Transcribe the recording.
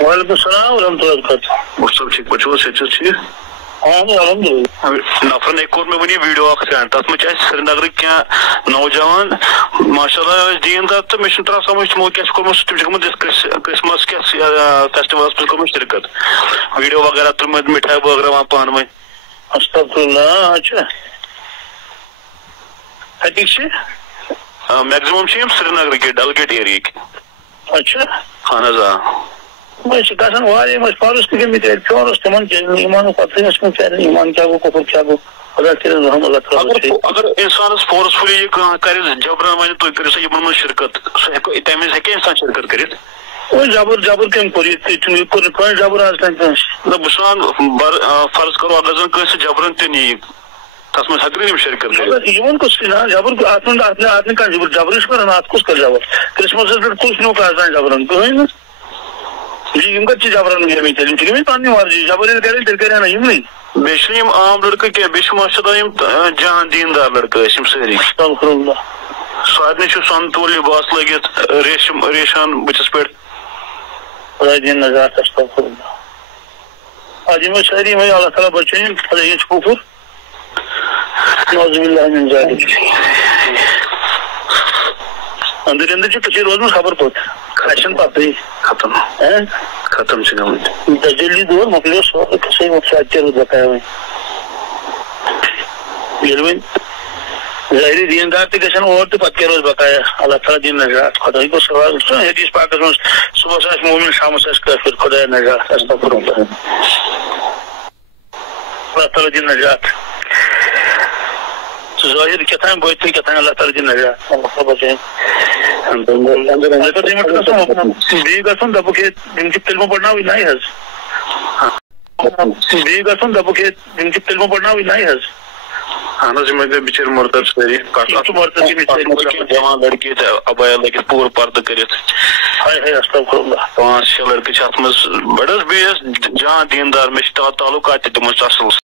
وعلیکم السلام ورحمۃ اللہ وبرکاتہ. مصطفیٰ ٹھیک پٲٹھۍ چھِو ٹھیٖک؟ الحمدللہ. نفرن کوٚر مےٚ وٕنی ویٖڈیو اکھ سینڈ تتھ منٛز چھِ اَسہِ سرینگرٕکۍ کینٛہہ نوجوان ماشاء اللہ ٲسۍ دیٖندار تہٕ مےٚ چھُنہٕ تران سمجھ تِمو کیٛاہ چھُ کوٚرمُت تِم چھِ گٔمٕتۍ یتھ کرسمس کِس فیسٹِولس منٛز کوٚرمُت شرکت ویٖڈیو وغیرہ تُلمٕتۍ مِٹھٲے بٲگراوان پانہٕ ؤنۍ. استغفراللہ. اچھا کتِکۍ چھِ؟ میکزِمم چھِ یِم سرینگرٕکۍ ڈلگیٹ ایریاہٕکۍ. اچھا اہن حظ آ. أسۍ چھِ گژھان واریاہ أسۍ پانس تہِ گٔمٕتۍ اَتہِ پیورس تِمن ایٖمانُک پتہٕ ٲس نہٕ کیٛاہ ایٖمان کیٛاہ گوٚو کفر کیٛاہ گوٚو خدا کٔرِنۍ رحم اللہ تعالیٰ. اگر انسانس فورسفلی یہ کانٛہہ کرِ جبران ونہِ تُہۍ کٔرِو سا یِمن منٛز شرکت سُہ ہیٚکو تمہِ وِزِ ہیٚکہِ انسان شرکت کٔرِتھ؟ جبر کٔمۍ کوٚر ییٚتہِ کوٚر نہٕ کٲنٛسہِ جبر آز تام کٲنٛسہِ. نہ بہٕ چھُس ونان فرض کرو اگر زن کٲنٛسہِ جبرن تہِ نِیہِ تتھ منٛز ہیٚکن یِم شرکت کٔرِتھ؟ یِمن کُس جبر اتھ نہٕ کانٛہہ جبرٕے چھُ کران اتھ کُس کر جبر کرسمسس پٮ۪ٹھ کُس نیوٗکھ آز تام جبرن کٕہٕنۍ نہٕ. یِم کتہِ چھِ جبرن گٔمٕتۍ تیٚلہِ یِم چھِ گٔمٕتۍ پننہِ مرضی جبر ییٚلہِ کرن تیٚلہِ کرن نا یِمنٕے. بیٚیہِ چھِنہٕ یِم عام لڑکہٕ کینٛہہ بیٚیہِ چھِ ماشاء اللہ یِم جان دیٖندار لڑکہٕ ٲسۍ یِم سٲری. استغفراللہ. سارنٕے چھُ سۄنہٕ وول لِباس لٲگِتھ ریشان بٕتھِس پٮ۪ٹھ. خدا دِیِن نجات. استغفراللہ. آز یِم ٲسۍ سٲری یِمے اللہ تعالیٰ بچٲیِن خدا یہِ چھُ کُفر نعوذ باللہ من ذالک. أنٛدٕرۍ أنٛدٕرۍ چھِ کٔشیٖر روٗزمٕژ خبر کوٚت اَسہِ چھَنہٕ پتہٕے. ختم چھِ گٔمٕتۍ. تجلی دور مۄکلیو سورُے قٕصے مۄکلیو اَتہِ کیٛاہ روٗد بقایا وۄنۍ. ییٚلہِ وۄنۍ ظٲہری دیٖندار تہِ گژھن اور تہٕ پتہٕ کیٛاہ روزِ بقایا اللہ تعالیٰ دِیِن نجات. خۄداے گوٚو سوال چھُنہ حدیٖث پاکس منٛز صبحس آسہِ مومِن شامس آسہِ کٲفِر خۄدایا نجات. استغفراللہ. اللہ تعالیٰ دِیِن نجات. ظٲہر کیٛاہتام بٲطِن کیٛاہتام اللہ تعالیٰ دِیِن نجات. اللہ تعالیٰ بچٲیِن. بیٚیہِ گژھُن دپُکھ ہے یِم چھِ فِلمہٕ پرناوٕنۍ نَیہِ حظ. بیٚیہِ گژھُن دپُکھ ہے یِم چھِ فِلمہٕ پرناوٕنۍ نَیہِ حظ. اہن حظ یِم گٔے بِچٲرۍ مُردر سٲری جوان لڑکی ابیا لٲگِتھ پوٗرٕ پردٕ کٔرِتھ. ہاے ہاے استغفراللہ. 5-6 لڑکہٕ چھِ اتھ منٛز بڑٕ حظ بیٚیہِ ٲسۍ جان دیٖندار مےٚ چھِ تعلقات تہِ تِمن سۭتۍ اصٕل.